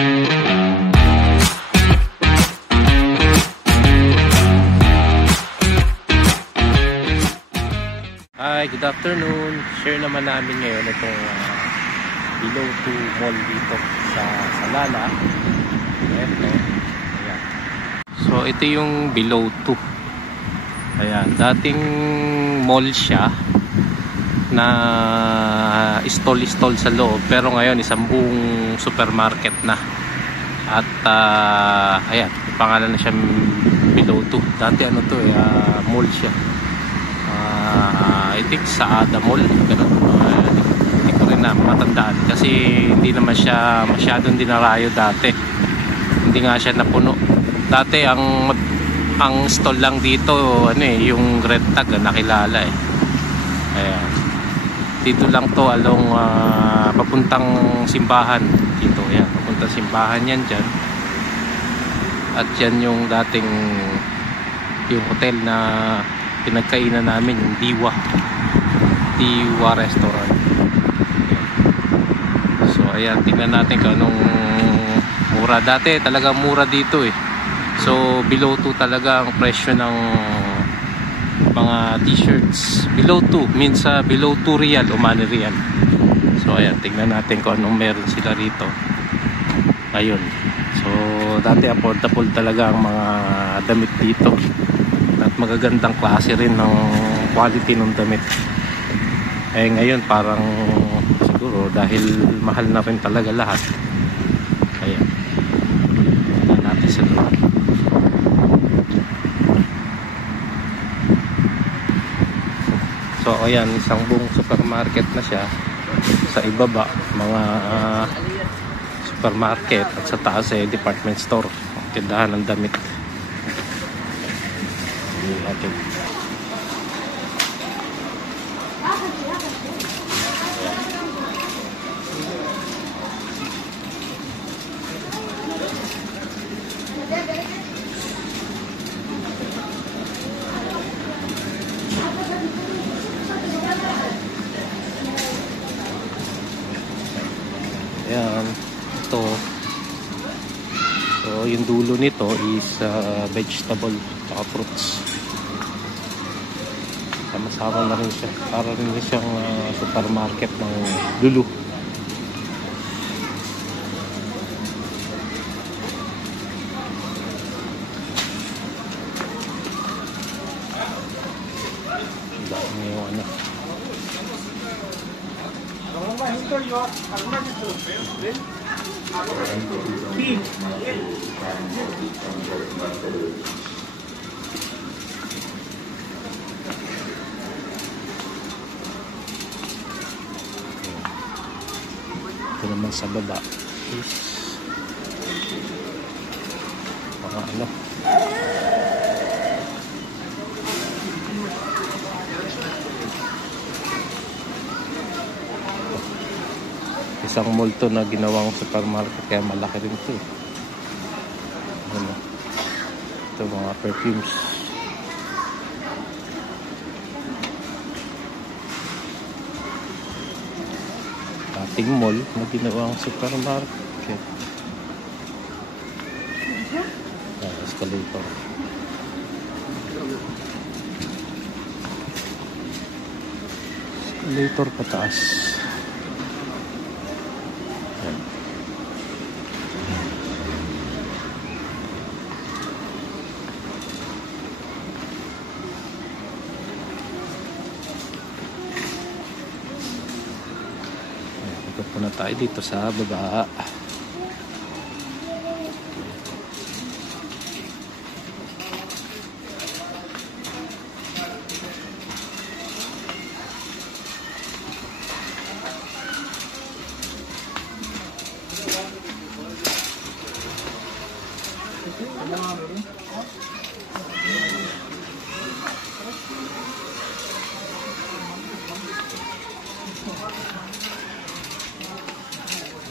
Hi, good afternoon. Share naman namin ngayon itong Below 2 Mall dito sa Lala. Ito. Ayan. So ito yung Below 2. Ayan, dating mall siya na stall sa loob, pero ngayon isang buong supermarket na. At ayan, pangalan na siya Below 2. Dati ano to mall siya. I think sa Ada Mall, ganun. Hindi ko rin na matandaan kasi hindi naman siya masyadong dinarayo dati. Hindi nga siya napuno. Dati ang stall lang dito yung red tag nakilala Ayan. Dito lang to along papuntang simbahan dito. Ayan, papuntang simbahan yan dyan. At yan yung dating yung hotel na pinagkainan namin, yung Diwa Restaurant. So ayan, tingnan natin kung anong mura. Dati talagang mura dito So below 2 talaga ang presyo ng mga t-shirts. Below 2 means below 2 real o money real. So ayan, tingnan natin kung anong meron sila rito ngayon. So dati affordable talaga ang mga damit dito at magagandang klase rin ng quality ng damit. Ngayon parang siguro dahil mahal na rin talaga lahat. Ayan, tingnan natin sa loob. So ayan, isang buong supermarket na siya. Sa ibaba mga supermarket at sa taas department store, tindahan ng damit. Natin. Ayan, ito. So yung dulo nito is vegetable at fruits. Masama na rin siya. Para rin siyang supermarket ng Lulu. Dami yung ano. Ito naman sa baba is mga ano, isang mall to na ginawang supermarket kaya malaki rin ito ano, ito mga perfumes. Dating mall na ginawang supermarket. Escalator. Escalator pataas. Ikot na tayo dito sa baba.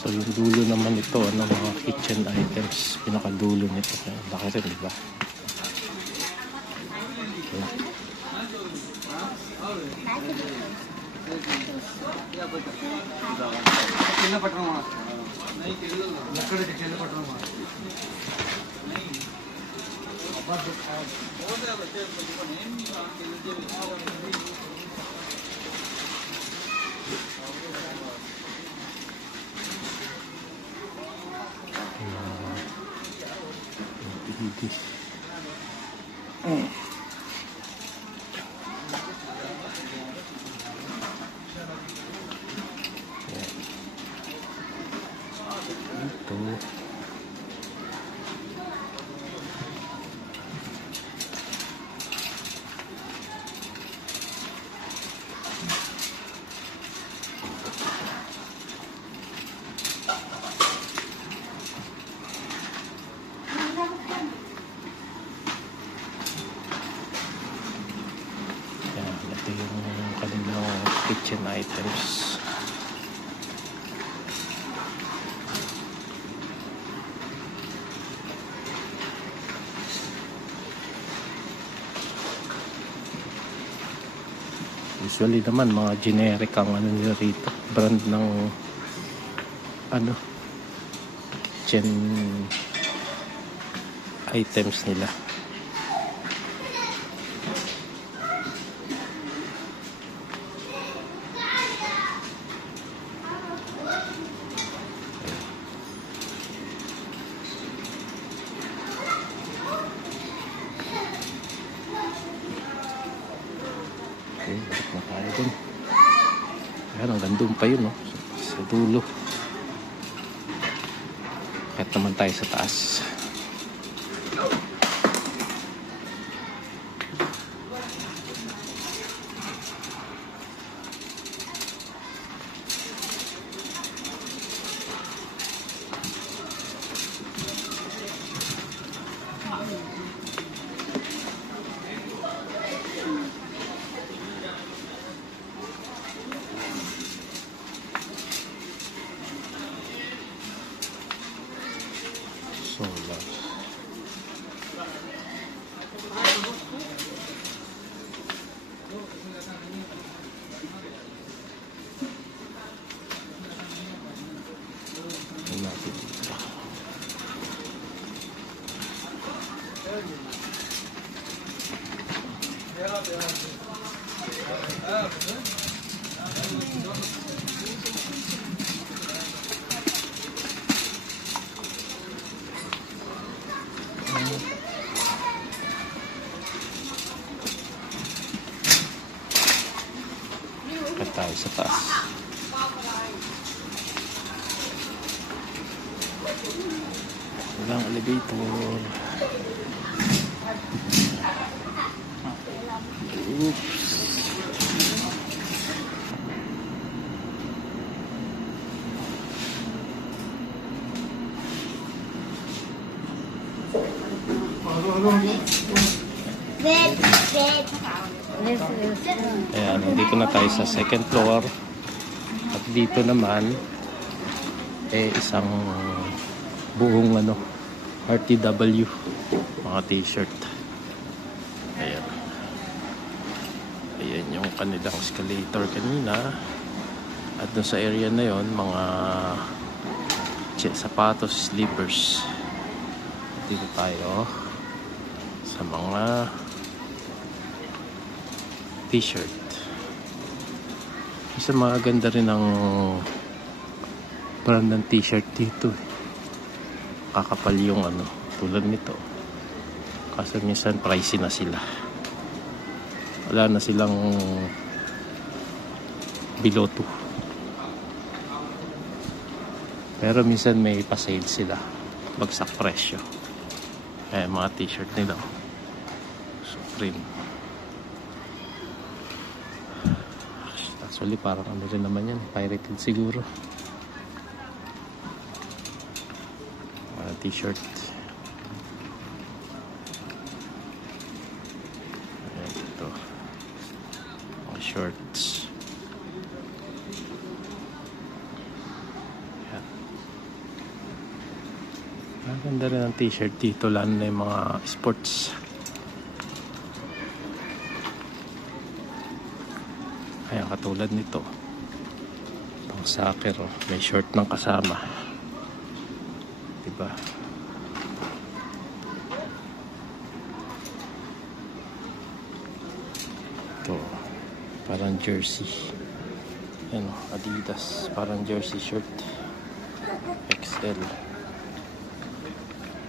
So yung dulo naman ito, mga kitchen items, pinakadulo nito, kaya laki rin, diba? Okay. Ito yung kanilang kitchen items. Usually naman mga generic ang ano nila rito, brand ng ano kitchen items nila. Balik na tayo dun. Ayan, hanggang doon pa yun, no? Sa dulo. Kahit naman tayo sa taas. Solar. Natin dito. Tayo sa taas. Walang elevator. Oops. Ayan, dito na tayo sa second floor. At dito naman isang buong RTW mga t-shirt. Ayan. Ayan yung kanilang escalator kanina. At dun sa area na yon mga sapatos, slippers. Dito tayo sa mga t-shirt. Isa maganda rin ang brand ng t-shirt dito. Kakapal yung tulad nito. Kasi minsan pricey na sila. Wala na silang below 2. Pero minsan may pa-sale sila. Bagsak presyo. Mga t-shirt nila. Supreme. Actually, parang rin naman yan. Pirated siguro. T-shirt. Ayan, ito. Mga shorts. Ayan. Maganda rin ang t-shirt dito. Lalo na yung mga sports. Ayan, katulad nito. Pang soccer, may short ng kasama. Diba? Ito, parang jersey. Yan, Adidas, parang jersey shirt. XL.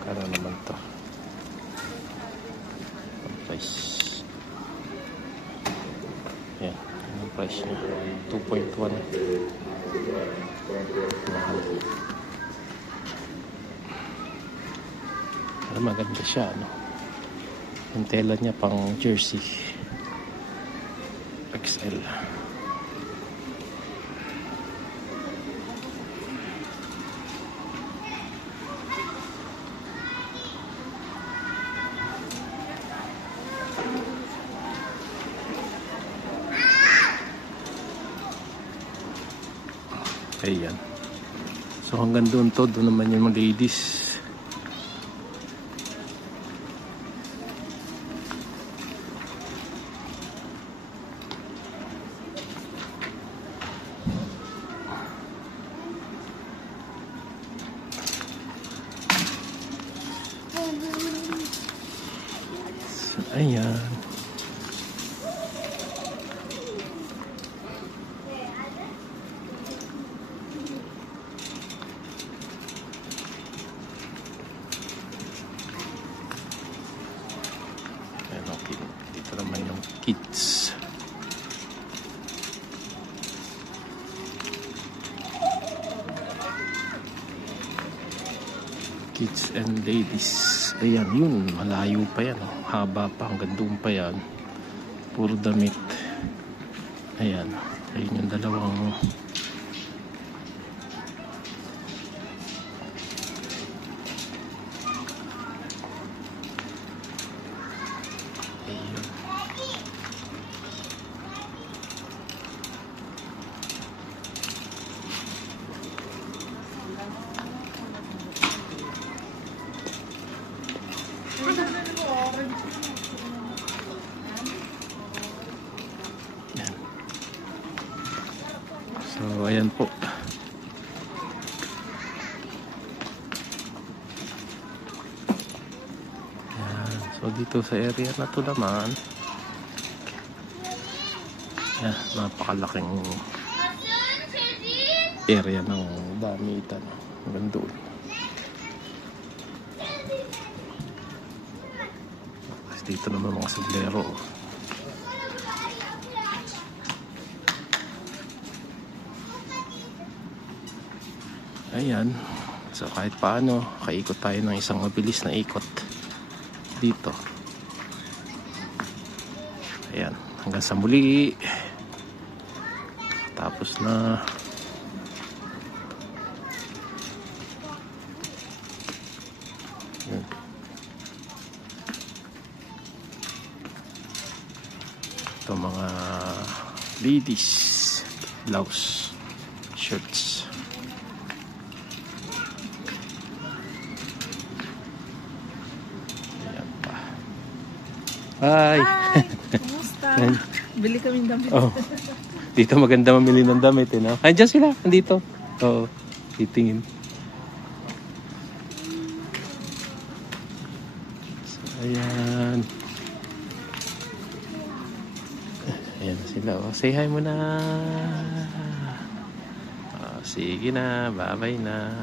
Kano naman to? Ang price. Yan, ang price niya. 2.1. Mahal. Pero maganda siya, no? Yung tela niya pang jersey. XL. Ayan. So hanggang doon to, doon naman yung mga ladies. So, ayan. Okay. Dito naman yung kids. Kids and ladies. Ayan, yun. Malayo pa yan. Oh. Haba pa. Hanggang doon pa yan. Puro damit. Ayan. Ayun yung dalawang... So, ayan po. Ayan. So, dito sa area na to naman, ayan, napakalaking area ng damitan. Hanggang doon. Dito naman mga sablero. Ayan. So kahit paano, kaikot tayo ng isang mabilis na ikot dito. Ayan. Hanggang sa muli. Tapos na. Ayan. Ito mga ladies blouse, shirts. Ayan pa. Hi! Kumusta? Bili kaming damit. Oh. Dito maganda mamili ng damit, no? Andiyan sila, andito. Oo, titingin. So, ayan. Ayan sila. Oh. Say hi muna. Oh, sige na. Bye-bye na.